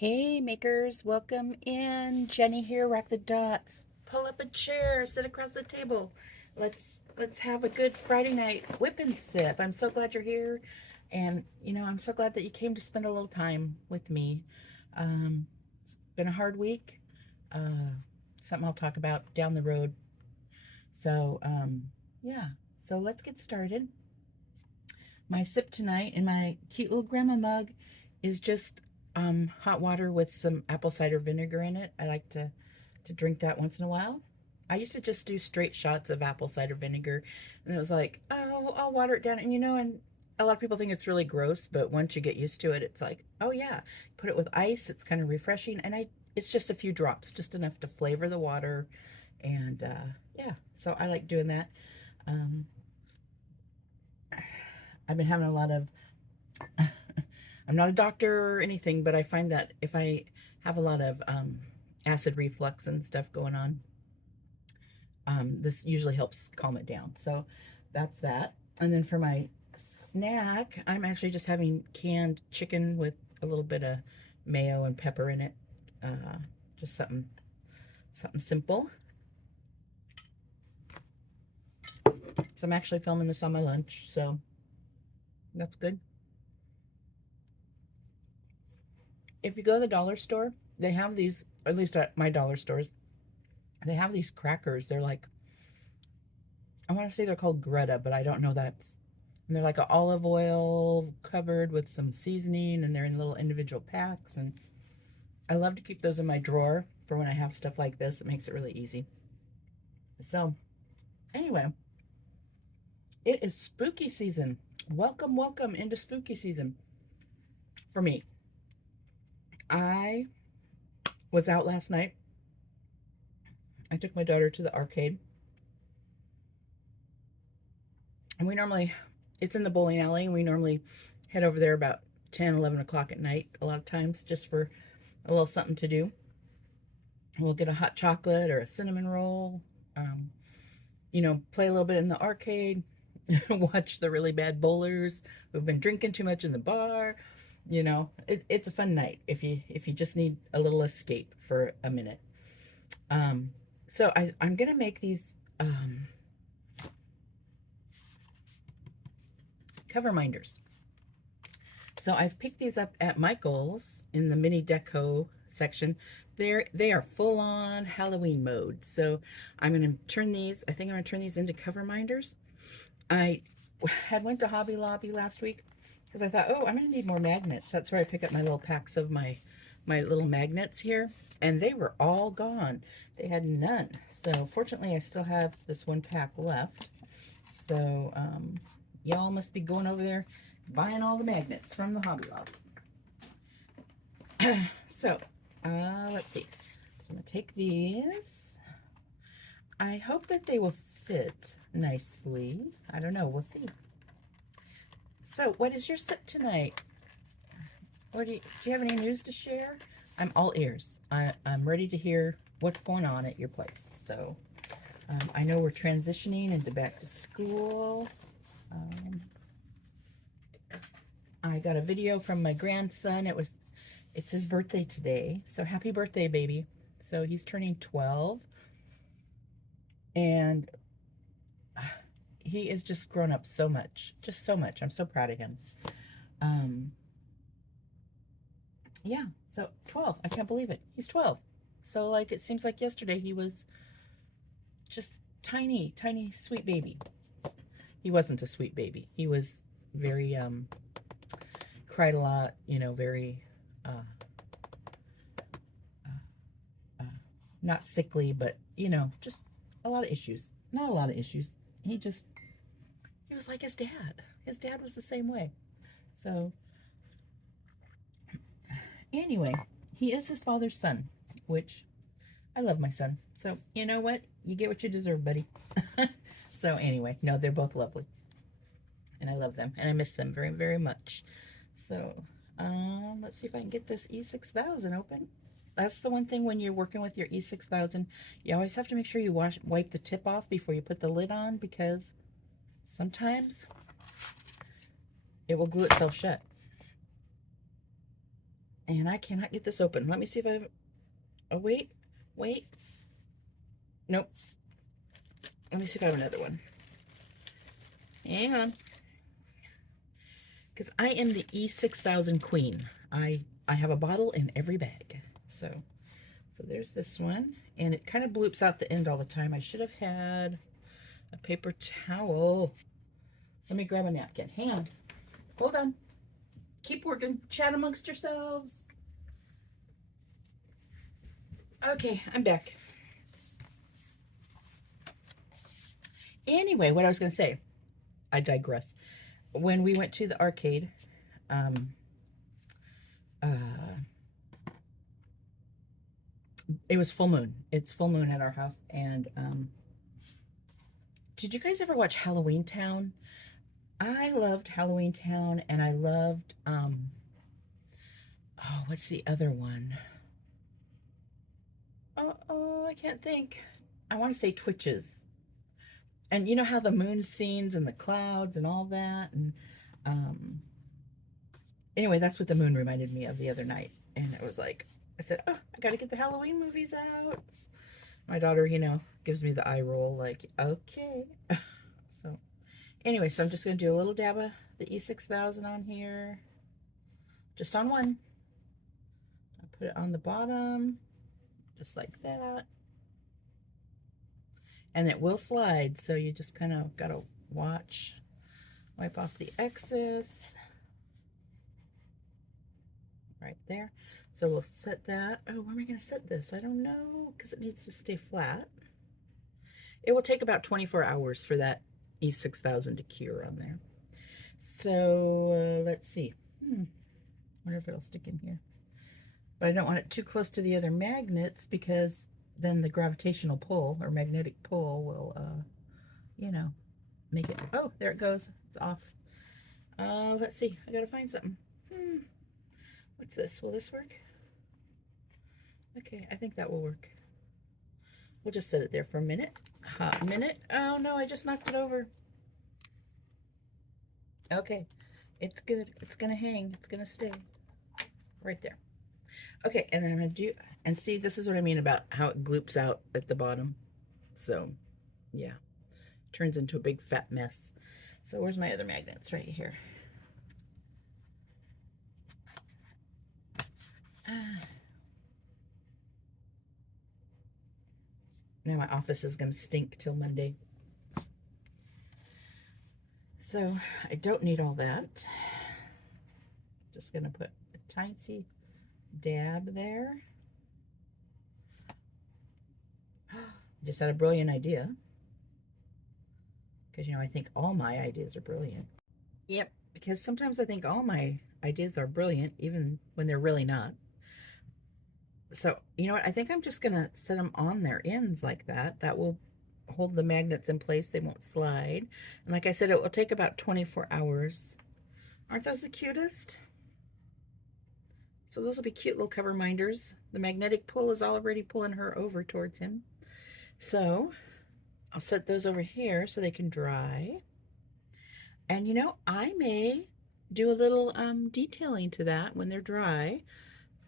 Hey makers, welcome in. Jenny here, Rock the Dots. Pull up a chair, sit across the table. Let's have a good Friday night whip and sip. I'm so glad you're here. And I'm so glad that you came to spend a little time with me. It's been a hard week. Uh, Something I'll talk about down the road. So yeah. So let's get started. My sip tonight in my cute little grandma mug is just hot water with some apple cider vinegar in it. I like to drink that once in a while. I used to just do straight shots of apple cider vinegar, and it was like, oh, I'll water it down. And a lot of people think it's really gross, but once you get used to it, it's like, oh yeah, put it with ice. It's kind of refreshing, and it's just a few drops, just enough to flavor the water, and yeah, so I like doing that. Um, I've been having a lot of I'm not a doctor or anything, but I find that if I have a lot of acid reflux and stuff going on, this usually helps calm it down. So that's that. And then for my snack, I'm actually just having canned chicken with a little bit of mayo and pepper in it. Uh, just something simple. So I'm actually filming this on my lunch, so that's good. If you go to the dollar store, they have these, at least at my dollar stores, they have these crackers. They're like, I want to say they're called Greta, but I don't know that's. And they're like an olive oil covered with some seasoning, and they're in little individual packs. And I love to keep those in my drawer for when I have stuff like this. It makes it really easy. So, anyway, it is spooky season. Welcome, welcome into spooky season for me. I was out last night. I took my daughter to the arcade. And it's in the bowling alley, and we normally head over there about 10, 11 o'clock at night, a lot of times, just for a little something to do. We'll get a hot chocolate or a cinnamon roll, um, play a little bit in the arcade, watch the really bad bowlers who've been drinking too much in the bar. It's a fun night if you just need a little escape for a minute. So I'm gonna make these cover minders. So I've picked these up at Michael's in the mini deco section. They are full on Halloween mode. So I'm going to turn these, I think I'm going to turn these into cover minders. I had went to Hobby Lobby last week because I thought, oh, I'm going to need more magnets. That's where I pick up my little packs of my little magnets here. And they were all gone. They had none. So fortunately, I still have this one pack left. So y'all must be going over there buying all the magnets from the Hobby Lobby. So, let's see. So I'm going to take these. I hope that they will sit nicely. I don't know. We'll see. So, what is your sip tonight? Or do you have any news to share? I'm all ears. I'm ready to hear what's going on at your place. So, I know we're transitioning into back to school. I got a video from my grandson. It's his birthday today. So happy birthday, baby. So he's turning 12. And he is just grown up so much. Just so much. I'm so proud of him. Yeah, so 12. I can't believe it. He's 12. So like it seems like yesterday he was just tiny, tiny sweet baby. He wasn't a sweet baby. He was very cried a lot, very not sickly, but just a lot of issues. Not a lot of issues. He was like his dad. His dad was the same way. So anyway, he is his father's son, which I love my son. So you know what? You get what you deserve, buddy. So anyway, no, they're both lovely. And I love them. And I miss them very, very much. So let's see if I can get this E6000 open. That's the one thing when you're working with your E6000, you always have to make sure you wipe the tip off before you put the lid on, because sometimes it will glue itself shut. And I cannot get this open. Let me see if I have, oh, wait, wait. Nope. Let me see if I have another one. Hang on. Because I am the E6000 queen. I have a bottle in every bag. So there's this one. And it kind of bloops out the end all the time. I should have had a paper towel. Let me grab a napkin. Hang on. Hold on. Keep working. Chat amongst yourselves. Okay, I'm back. Anyway, what I was going to say, I digress. When we went to the arcade, it was full moon. It's full moon at our house. And did you guys ever watch Halloween Town? I loved Halloween Town, and I loved, oh, what's the other one? Oh, I can't think. I want to say Twitches. And you know how the moon scenes and the clouds and all that? And anyway, that's what the moon reminded me of the other night. And it was like, I said, oh, I got to get the Halloween movies out. My daughter, you know, gives me the eye roll like, okay. So anyway, so I'm just going to do a little dab of the E6000 on here. Just on one. I'll put it on the bottom, just like that. And it will slide, so you just kind of got to watch. Wipe off the excess. Right there. So we'll set that. Oh, where am I going to set this? I don't know, because it needs to stay flat. It will take about 24 hours for that E6000 to cure on there. So let's see. Wonder if it'll stick in here. But I don't want it too close to the other magnets, because then the gravitational pull or magnetic pull will, you know, make it. Oh, there it goes. It's off. Let's see. I gotta find something. What's this? Will this work? Okay, I think that will work. We'll just set it there for a minute. Hot minute. Oh no, I just knocked it over. Okay, it's good. It's gonna hang. It's gonna stay right there. Okay, and then I'm gonna do, and see, this is what I mean about how it gloops out at the bottom. So, yeah, turns into a big fat mess. So where's my other magnets? Right here. Now my office is gonna stink till Monday. So I don't need all that. Just gonna put a tiny dab there. I just had a brilliant idea. Because, you know, I think all my ideas are brilliant. Yep, because sometimes I think all my ideas are brilliant, even when they're really not. So, you know what? I think I'm just going to set them on their ends like that. That will hold the magnets in place. They won't slide. And like I said, it will take about 24 hours. Aren't those the cutest? So those will be cute little cover minders. The magnetic pull is already pulling her over towards him. So I'll set those over here so they can dry. And you know, I may do a little detailing to that when they're dry.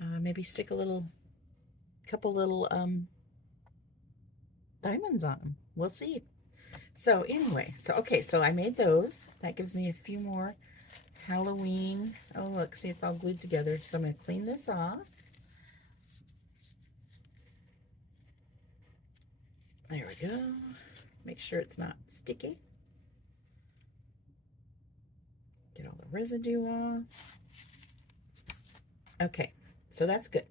Maybe stick a couple little diamonds on them. We'll see. So anyway, okay, so I made those. That gives me a few more Halloween. Oh, look, see, it's all glued together. So I'm going to clean this off. There we go. Make sure it's not sticky. Get all the residue off. Okay, so that's good.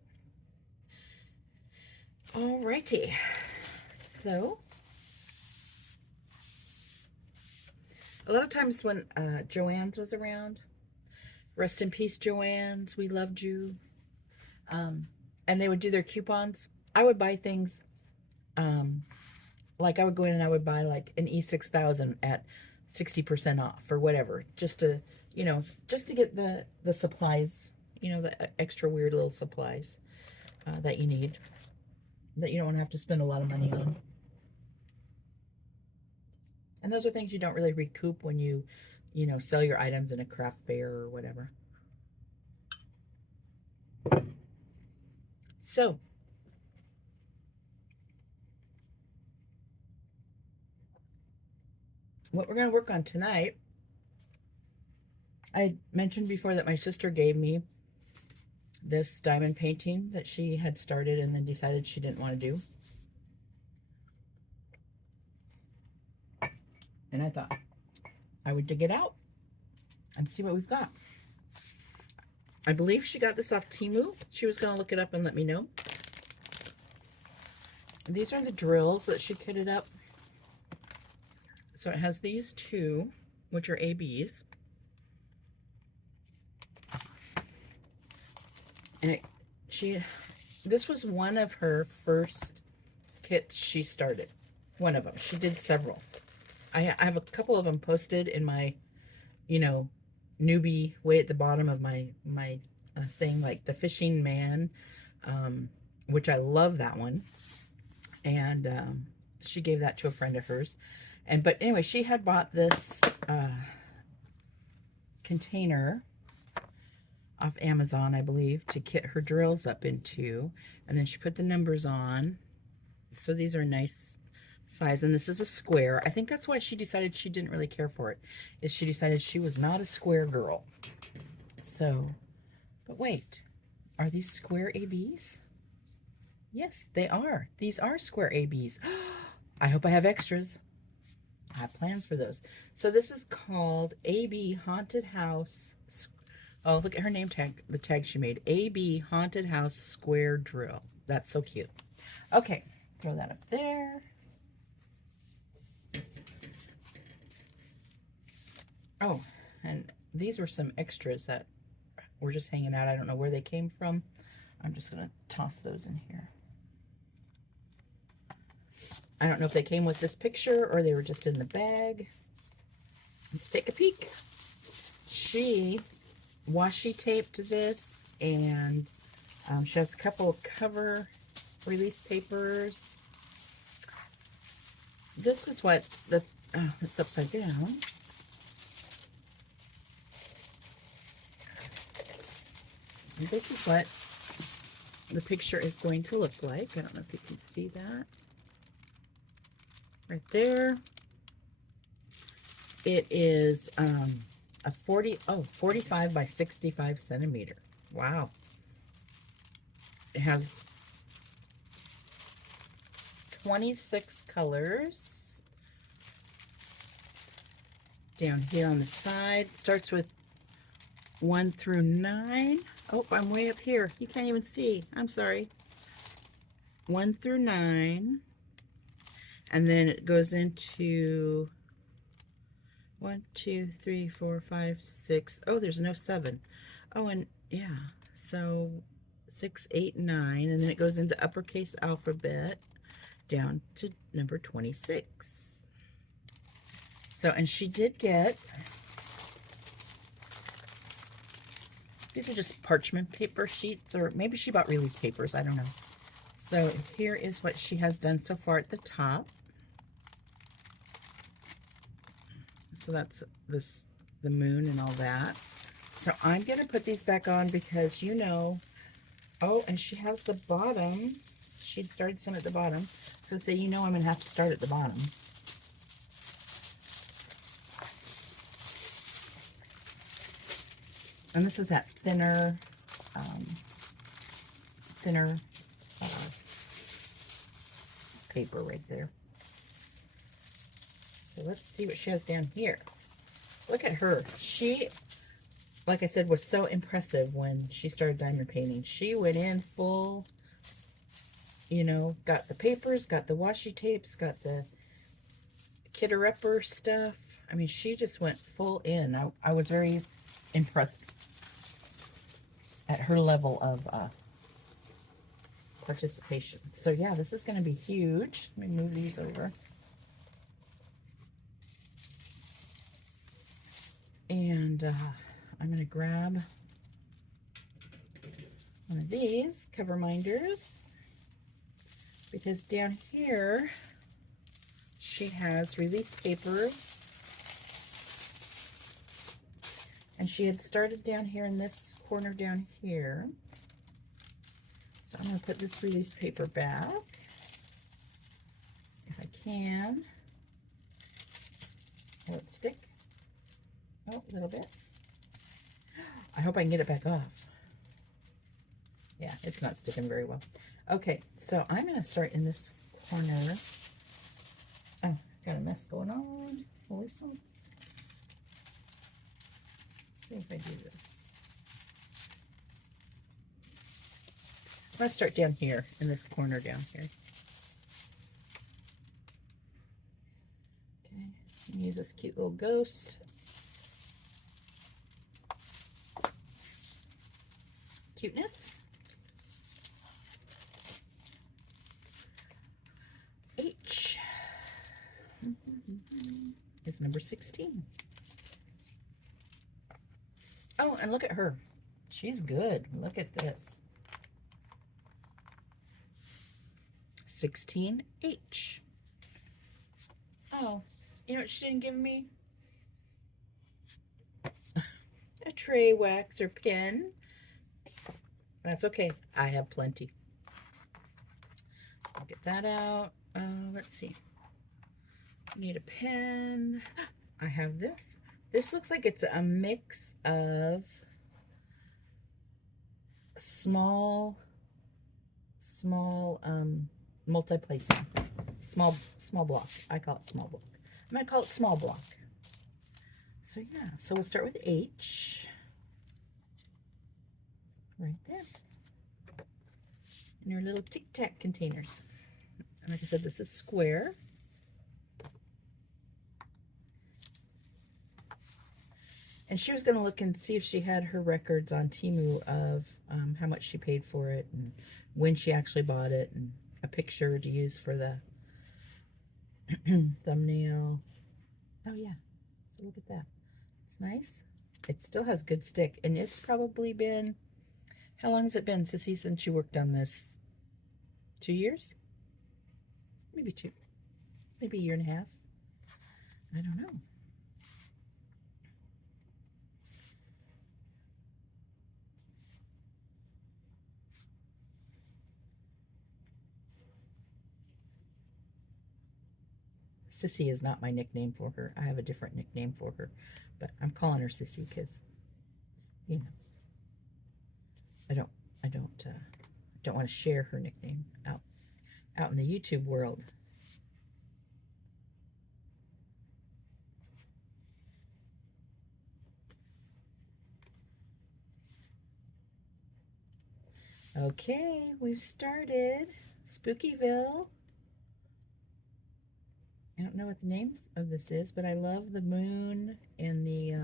Alrighty. So, a lot of times when Joann's was around, rest in peace, Joann's, we loved you, and they would do their coupons, I would buy things, like I would go in and I would buy like an E6000 at 60% off or whatever, just to, you know, just to get the supplies, you know, the extra weird little supplies that you need, that you don't want to have to spend a lot of money on. And those are things you don't really recoup when you know, sell your items in a craft fair or whatever. So, what we're going to work on tonight, I mentioned before that my sister gave me this diamond painting that she had started and then decided she didn't want to do. And I thought I would dig it out and see what we've got. I believe she got this off Temu. She was going to look it up and let me know. And these are the drills that she kitted up. So it has these two, which are ABs. And this was one of her first kits she started. One of them. She did several. I have a couple of them posted in my, newbie way at the bottom of my thing, like the Fishing Man, which I love that one. And she gave that to a friend of hers. But anyway, she had bought this container off Amazon, I believe, to kit her drills up into. And then she put the numbers on. So these are nice size, and this is a square. I think that's why she decided she didn't really care for it, is she decided she was not a square girl. So, but wait, are these square ABs? Yes, they are. These are square ABs. I hope I have extras. I have plans for those. So this is called AB Haunted House. Oh, look at her name tag, the tag she made. AB Haunted House Square Drill. That's so cute. Okay, throw that up there. Oh, and these were some extras that were just hanging out. I don't know where they came from. I'm just going to toss those in here. I don't know if they came with this picture or they were just in the bag. Let's take a peek. She washi taped this, and she has a couple of cover release papers. This is what it's upside down. And this is what the picture is going to look like. I don't know if you can see that. Right there. It is a 45 by 65 centimeter. Wow. It has 26 colors. Down here on the side, starts with 1 through 9. Oh, I'm way up here. You can't even see. I'm sorry. 1 through 9. And then it goes into 1, 2, 3, 4, 5, 6. Oh, there's no 7. Oh, and yeah. So 6, 8, 9. And then it goes into uppercase alphabet down to number 26. So, and she did get, these are just parchment paper sheets, or maybe she bought release papers, I don't know. So here is what she has done so far at the top. So that's the moon and all that. So I'm going to put these back on because oh, and she has the bottom. She'd started some at the bottom. So say, I'm going to have to start at the bottom. And this is that thinner paper right there. So let's see what she has down here. Look at her. She, like I said, was so impressive when she started diamond painting. She went in full, got the papers, got the washi tapes, got the kitter-upper stuff. I mean, she just went full in. I was very impressed at her level of participation. So yeah, this is going to be huge. Let me move these over. And I'm going to grab one of these cover minders, because down here she has release papers, and she had started down here in this corner down here. So I'm going to put this release paper back if I can. Will it stick? Oh, a little bit. I hope I can get it back off. Yeah, it's not sticking very well. Okay, so I'm going to start in this corner. Oh, got a mess going on. Holy smokes. Let's see if I do this. I'm going to start down here, in this corner down here. Okay, and use this cute little ghost. Cuteness. H is number 16. Oh, and look at her. She's good. Look at this. 16H. Oh, you know what she didn't give me? A tray wax or pin. That's okay. I have plenty. I'll get that out. Let's see. I need a pen. I have this. This looks like it's a mix of small multi-placing. Small block. I call it small block. I'm going to call it small block. So yeah, so we'll start with H. Right there. And your little Tic Tac containers. And like I said, this is square. And she was going to look and see if she had her records on Temu of how much she paid for it and when she actually bought it, and a picture to use for the thumbnail. Oh yeah, so look at that. It's nice. It still has good stick, and it's probably been, how long has it been, Sissy, since you worked on this? 2 years? Maybe 2. Maybe a year and a half. I don't know. Sissy is not my nickname for her. I have a different nickname for her, but I'm calling her Sissy because, you know, I don't want to share her nickname out in the YouTube world. Okay, we've started Spookyville. I don't know what the name of this is, but I love the moon and the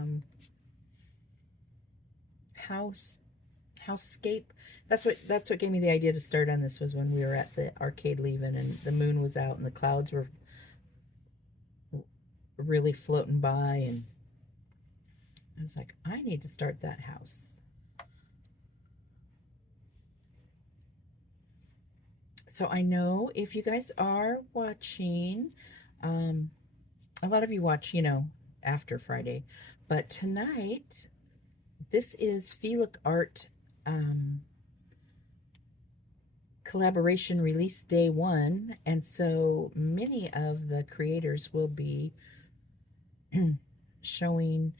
housescape. That's what gave me the idea to start on this, was when we were at the arcade leaving and the moon was out and the clouds were really floating by, and I was like, I need to start that house. So I know if you guys are watching, a lot of you watch, you know, after Friday, but tonight, this is Felix Art collaboration release day 1, and so many of the creators will be showing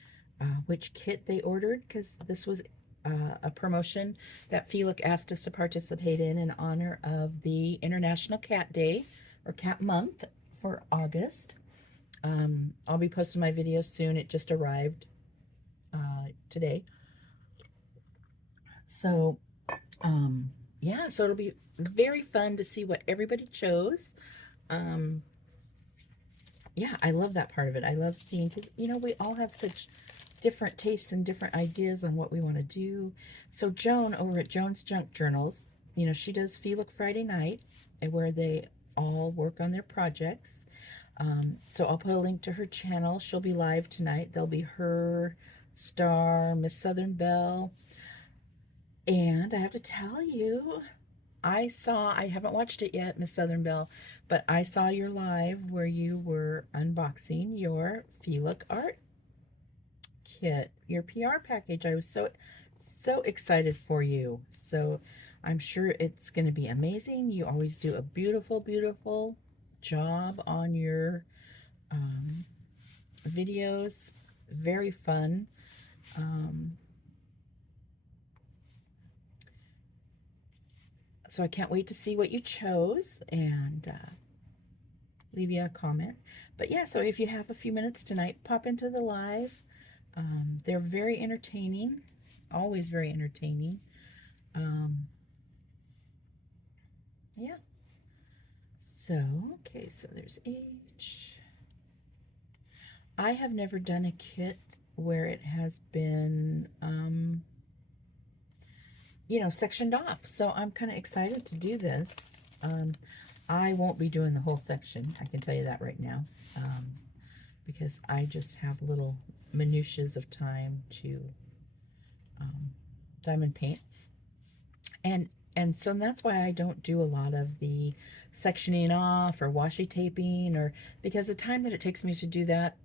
which kit they ordered, because this was a promotion that Felix asked us to participate in honor of the International Cat Day, or Cat Month, for August. I'll be posting my video soon. It just arrived today. So, yeah, so it'll be very fun to see what everybody chose. Yeah, I love that part of it. I love seeing, because, you know, we all have such different tastes and different ideas on what we want to do. So Joan over at Joan's Junk Journals, you know, she does Felix Friday night, where they all work on their projects. So I'll put a link to her channel. She'll be live tonight. There'll be her, Star, Miss Southern Belle. And I have to tell you, I haven't watched it yet, Miss Southern Belle, but I saw your live where you were unboxing your Felix Art kit, your PR package. I was so excited for you. So I'm sure it's going to be amazing. You always do a beautiful, beautiful job on your um, videos. Very fun. Um, so I can't wait to see what you chose and leave you a comment. But yeah, so if you have a few minutes tonight, pop into the live. They're very entertaining, always very entertaining. Yeah. So, okay, so there's H. I have never done a kit where it has been, you know, sectioned off. So I'm kind of excited to do this. I won't be doing the whole section. I can tell you that right now. Because I just have little minutiae of time to diamond paint. And so that's why I don't do a lot of the sectioning off or washi taping, or because the time that it takes me to do that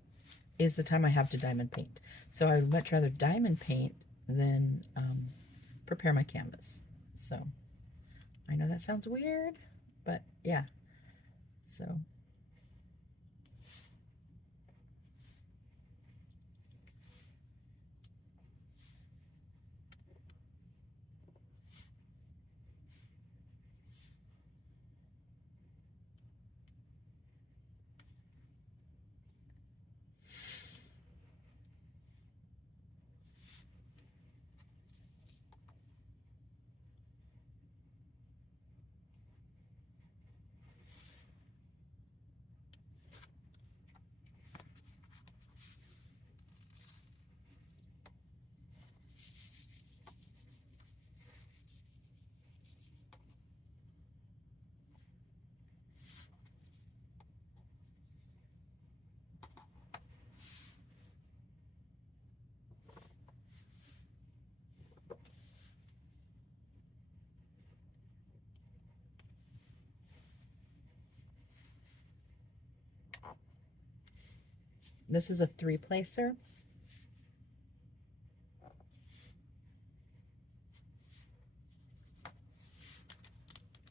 is the time I have to diamond paint. So I would much rather diamond paint than prepare my canvas. So I know that sounds weird, but yeah. So this is a 3-placer.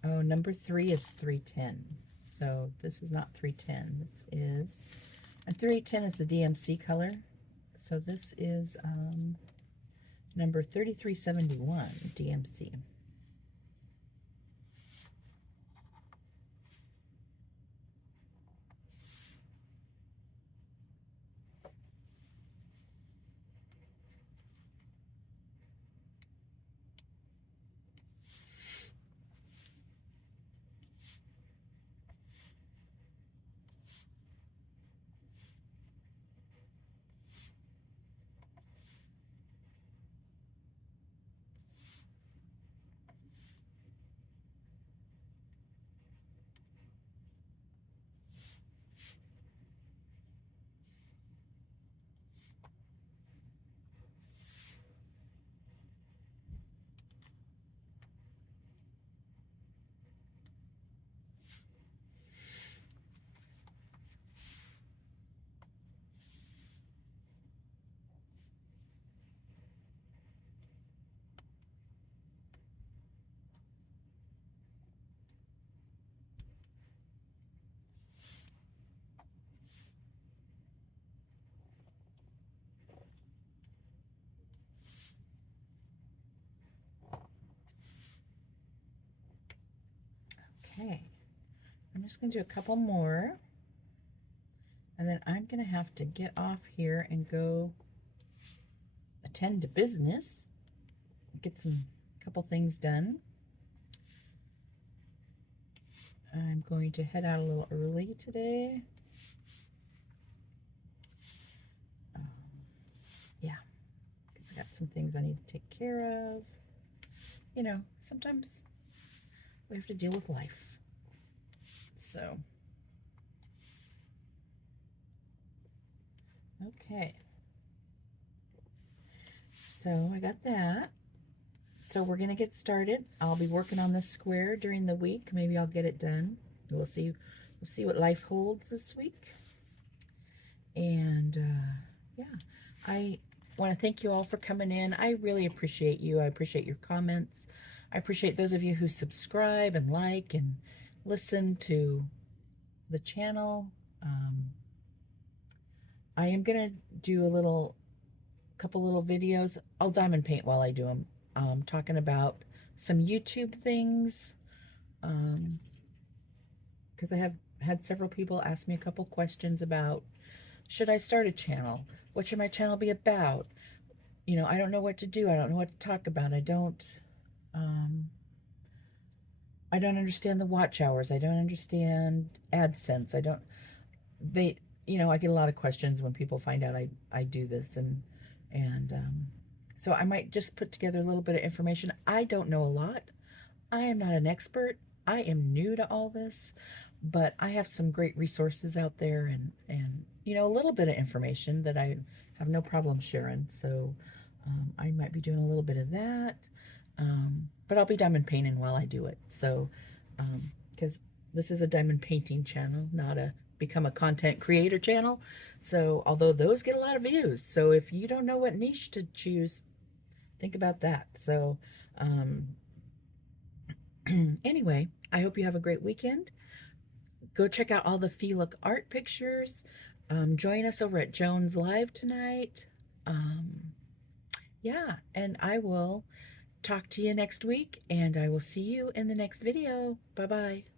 Oh, number 3 is 310. So this is not 310. This is, and 310 is the DMC color. So this is number 3371 DMC. Okay, I'm just going to do a couple more, and then I'm going to have to get off here and go attend to business, get some couple things done. I'm going to head out a little early today. Yeah, because I got some things I need to take care of. You know, sometimes we have to deal with life. So, okay. So I got that. So we're gonna get started. I'll be working on this square during the week. Maybe I'll get it done. We'll see. We'll see what life holds this week. And yeah, I want to thank you all for coming in. I really appreciate you. I appreciate your comments. I appreciate those of you who subscribe and like and listen to the channel. I am gonna do couple little videos. I'll diamond paint while I do them, talking about some YouTube things, because I have had several people ask me a couple questions about, should I start a channel? What should my channel be about? You know, I don't know what to do. I don't know what to talk about. Um, I don't understand the watch hours. I don't understand AdSense. They, I get a lot of questions when people find out I do this, and so I might just put together a little bit of information. I don't know a lot. I am not an expert. I am new to all this, but I have some great resources out there, and a little bit of information that I have no problem sharing. So I might be doing a little bit of that, but I'll be diamond painting while I do it. So because this is a diamond painting channel, not a become a content creator channel. So although those get a lot of views, so if you don't know what niche to choose, think about that. So anyway, I hope you have a great weekend. Go check out all the Look art pictures. Join us over at Jones Live tonight. Yeah, and I will talk to you next week, and I will see you in the next video. Bye-bye.